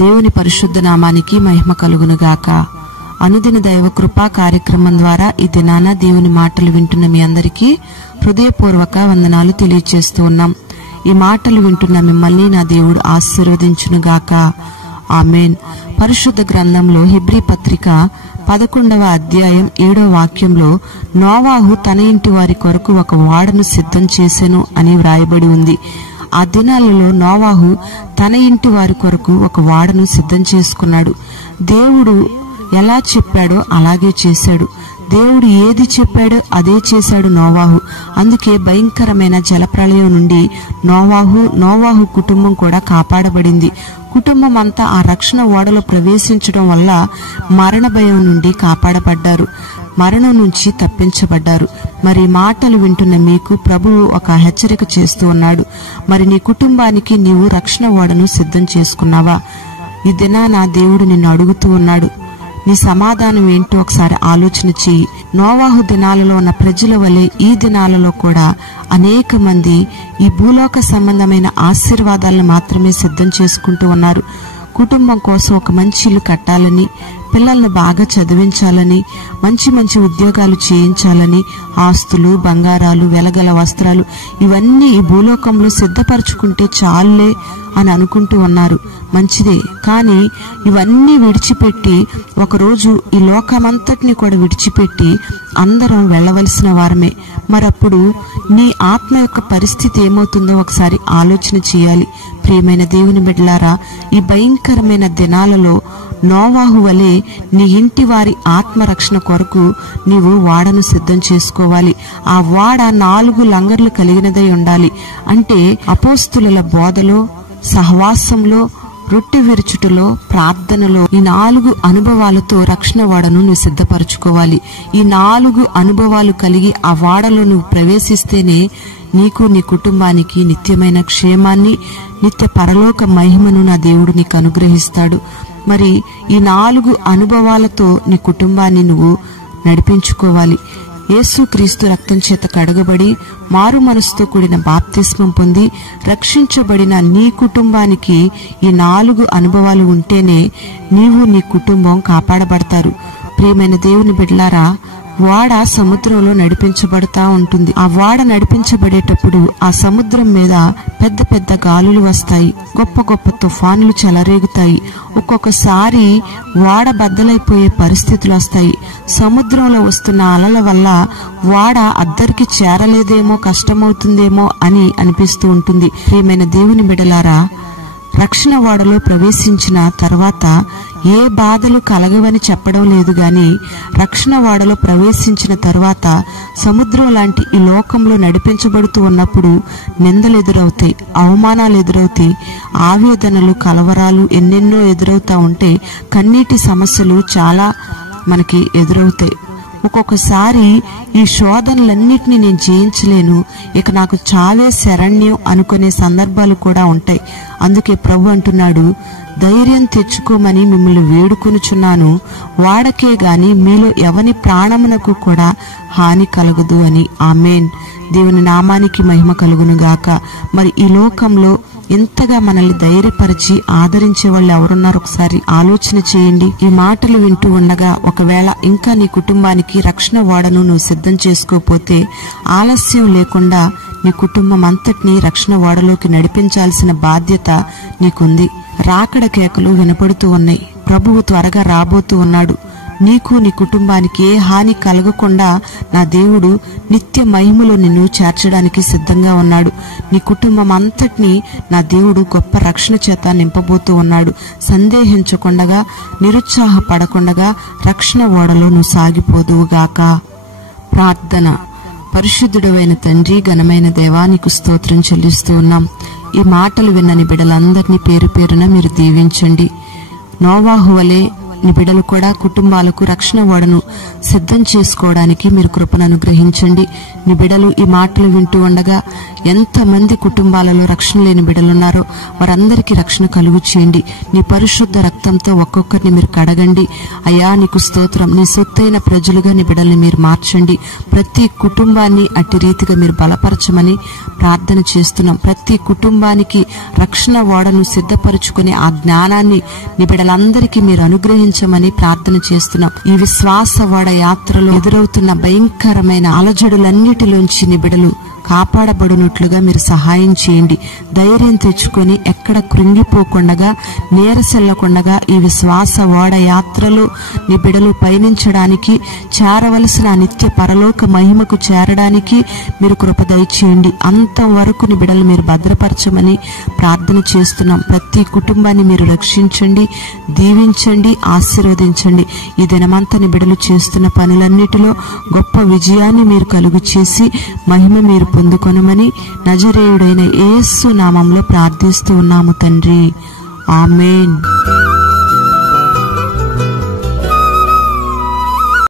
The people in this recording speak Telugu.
దేవుని పరిశుద్ధ నామానికి మహిమ కలుగునుగాక. అనుదిన దైవ కృపా కార్యక్రమం ద్వారా ఈ దినాన దేవుని మాటలు వింటున్న మీ అందరికీ హృదయపూర్వక వందనాలు తెలియజేస్తూ ఉన్నాం. ఈ మాటలు వింటున్న మిమ్మల్ని నా దేవుడు ఆశీర్వదించునుగాక. ఆమేన్. పరిశుద్ధ గ్రంథంలో హెబ్రీ పత్రిక 11వ అధ్యాయం 7వ వాక్యంలో నోవాహు తన ఇంటి వారి కొరకు ఒక ఓడను సిద్ధం చేసెను అని వ్రాయబడి ఉంది. ఆ దినాలలో నోవాహు తన ఇంటి వారి కొరకు ఒక ఓడను సిద్ధం చేసుకున్నాడు. దేవుడు ఎలా చెప్పాడో అలాగే చేశాడు. దేవుడు ఏది చెప్పాడో అదే చేశాడు నోవాహు. అందుకే భయంకరమైన జలప్రళయం నుండి నోవాహు కుటుంబం కూడా కాపాడబడింది. కుటుంబం అంతా ఆ రక్షణ ఓడలో ప్రవేశించడం వల్ల మరణ భయం నుండి కాపాడబడ్డారు, మరణం నుంచి తప్పించబడ్డారు. మరి మాటలు వింటున్న మీకు ప్రభువు ఒక హెచ్చరిక చేస్తూ ఉన్నాడు. మరి నీ కుటుంబానికి నీవు రక్షణ ఓడను సిద్ధం చేసుకున్నావా? ఈ దినాన దేవుడు నిన్ను అడుగుతూ ఉన్నాడు. నీ సమాధానం ఏంటో ఒకసారి ఆలోచన చెయ్యి. నోవాహు దినాలలో ఉన్న ప్రజల వలె ఈ దినాలలో కూడా అనేక మంది ఈ భూలోక సంబంధమైన ఆశీర్వాదాలను మాత్రమే సిద్ధం చేసుకుంటూ ఉన్నారు. కుటుంబం కోసం ఒక మంచి ఇల్లు కట్టాలని, పిల్లల్ని బాగా చదివించాలని, మంచి మంచి ఉద్యోగాలు చేయించాలని, ఆస్తులు, బంగారాలు, వెలగల వస్త్రాలు ఇవన్నీ ఈ భూలోకంలో సిద్ధపరచుకుంటే చాలులే అని అనుకుంటూ ఉన్నారు. మంచిదే, కానీ ఇవన్నీ విడిచిపెట్టి ఒకరోజు ఈ లోకమంతటిని కూడా విడిచిపెట్టి అందరం వెళ్ళవలసిన వారమే. మరప్పుడు నీ ఆత్మ యొక్క పరిస్థితి ఏమవుతుందో ఒకసారి ఆలోచన చేయాలి. ప్రియమైన దేవుని బిడ్డలారా, ఈ భయంకరమైన దినాలలో నోవాహు వలె నీ ఇంటి వారి ఆత్మరక్షణ కొరకు నీవు ఓడను సిద్ధం చేసుకోవాలి. ఆ ఓడ 4 లంగర్లు కలిగినదై ఉండాలి. అంటే అపోస్తుల బోధలో, సహవాసంలో, రొట్టె విరుచుటలో, ప్రార్థనలో ఈ 4 అనుభవాలతో రక్షణ ఓడను నువ్వు సిద్ధపరచుకోవాలి. ఈ 4 అనుభవాలు కలిగి ఆ ఓడలో నువ్వు ప్రవేశిస్తేనే నీకు, నీ కుటుంబానికి నిత్యమైన క్షేమాన్ని, నిత్య పరలోక మహిమను నా దేవుడు నీకు అనుగ్రహిస్తాడు. మరి ఈ 4 అనుభవాలతో నీ కుటుంబాన్ని నువ్వు నడిపించుకోవాలి. యేసుక్రీస్తు రక్తం చేత కడగబడి మారు మనసుతో కూడిన బాప్తిస్మం పొంది రక్షించబడిన నీ కుటుంబానికి ఈ 4 అనుభవాలు ఉంటేనే నీవు, నీ కుటుంబం కాపాడబడతారు. ప్రియమైన దేవుని బిడ్డలారా, ఓడ సముద్రంలో నడిపించబడతా ఉంటుంది. ఆ ఓడ నడిపించబడేటప్పుడు ఆ సముద్రం మీద పెద్ద పెద్ద గాలులు వస్తాయి, గొప్ప గొప్ప తుఫానులు చెలరేగుతాయి. ఒక్కొక్కసారి ఓడ బద్దలైపోయే పరిస్థితులు వస్తాయి. సముద్రంలో వస్తున్న అలల వల్ల ఓడ అద్దరికి చేరలేదేమో, కష్టమవుతుందేమో అని అనిపిస్తూ ఉంటుంది. ప్రియమైన దేవుని బిడ్డలారా, రక్షణ ఓడలో ప్రవేశించిన తర్వాత ఏ బాధలు కలగవని చెప్పడం లేదు గాని, రక్షణ ఓడలో ప్రవేశించిన తర్వాత సముద్రం లాంటి ఈ లోకంలో నడిపించబడుతూ ఉన్నప్పుడు నిందలు ఎదురవుతాయి, అవమానాలు ఎదురవుతాయి, ఆవేదనలు, కలవరాలు ఎన్నెన్నో ఎదురవుతా ఉంటే కన్నీటి సమస్యలు చాలా మనకి ఎదురవుతాయి. ఒక్కొక్కసారి ఈ శోధనలన్నిటినీ నేను జయించలేను, ఇక నాకు చావే శరణ్యం అనుకునే సందర్భాలు కూడా ఉంటాయి. అందుకే ప్రభు అంటున్నాడు, ధైర్యం తెచ్చుకోమని మిమ్మల్ని వేడుకొనుచున్నాను, వాడకే గాని మీలో ఎవని ప్రాణమునకు కూడా హాని కలగదు అని. ఆమేన్. దేవుని నామానికి మహిమ కలుగునుగాక. మరి ఈ లోకంలో ఎంతగా మనల్ని ధైర్యపరిచి ఆదరించే వాళ్ళు ఎవరున్నారు ఒకసారి ఆలోచన చేయండి. ఈ మాటలు వింటూ ఉండగా ఒకవేళ ఇంకా నీ కుటుంబానికి రక్షణ ఓడను నువ్వు సిద్ధం చేసుకోకపోతే ఆలస్యం లేకుండా నీ కుటుంబం అంతటినీ రక్షణ ఓడలోకి నడిపించాల్సిన బాధ్యత నీకుంది. రాకడ కేకలు వినపడుతూ ఉన్నాయి. ప్రభువు త్వరగా రాబోతూ ఉన్నాడు. నీకు, నీ కుటుంబానికి ఏ హాని కలగకుండా నా దేవుడు నిత్య మహిమలో నిన్ను చేర్చడానికి సిద్ధంగా ఉన్నాడు. నీ కుటుంబం అంతటినీ నా దేవుడు గొప్ప రక్షణ చేత నింపబోతూ ఉన్నాడు. సందేహించకుండగా, నిరుత్సాహపడకుండగా రక్షణ ఓడలో నువ్వు సాగిపోదువుగాక. ప్రార్థన. పరిశుద్ధుడైన తండ్రి, ఘనమైన దేవా, నీకు స్తోత్రం చెల్లిస్తూ ఉన్నాం. ఈ మాటలు విన్నని బిడ్డలందరినీ పేరు పేరున మీరు దీవించండి. నోవాహు వలె నీ బిడ్డలు కూడా కుటుంబాలకు రక్షణ ఓడను సిద్ధం చేసుకోవడానికి మీరు కృపను అనుగ్రహించండి. నీ బిడలు ఈ మాటలు వింటూ ఉండగా ఎంతమంది కుటుంబాలలో రక్షణ లేని బిడలున్నారో వారందరికీ రక్షణ కలుగు చేయండి. నీ పరిశుద్ధ రక్తంతో ఒక్కొక్కరిని మీరు కడగండి. అయ్యా నీకు స్తోత్రం. నీ సొత్తైన ప్రజలుగా నీ బిడల్ని మీరు మార్చండి. ప్రతి కుటుంబాన్ని అట్టి రీతిగా మీరు బలపరచమని ప్రార్థన చేస్తున్నాం. ప్రతి కుటుంబానికి రక్షణ ఓడను సిద్ధపరుచుకునే ఆ జ్ఞానాన్ని నీ బిడలందరికీ మీరు అనుగ్రహించమని ప్రార్థన చేస్తున్నాం. ఈ విశ్వాస ఓడ యాత్రలో ఎదురవుతున్న భయంకరమైన అలజడులన్నిటిలోంచి నీ బిడలు కాపాడబడినట్లుగా మీరు సహాయం చేయండి. ధైర్యం తెచ్చుకొని ఎక్కడ కృంగిపోకుండా నీరసెల్లకుండా ఈ విశ్వాస ఓడ యాత్రలో నీ బిడలు పయనించడానికి, చేరవలసిన నిత్య పరలోక మహిమకు చేరడానికి మీరు కృప దయచేయండి. అంతవరకు నీ బిడలు మీరు భద్రపరచమని ప్రార్థన చేస్తున్నాం. ప్రతి కుటుంబాన్ని మీరు రక్షించండి, దీవించండి, ఆశీర్వదించండి. ఈ దినమంతా నీ బిడలు చేస్తున్న పనులన్నిటిలో గొప్ప విజయాన్ని మీరు కలుగు చేసి మహిమ మీరు పొందుకొనమని నజరేయుడైన యేసు నామంలో ప్రార్థిస్తూ ఉన్నాము తండ్రి. ఆమేన్.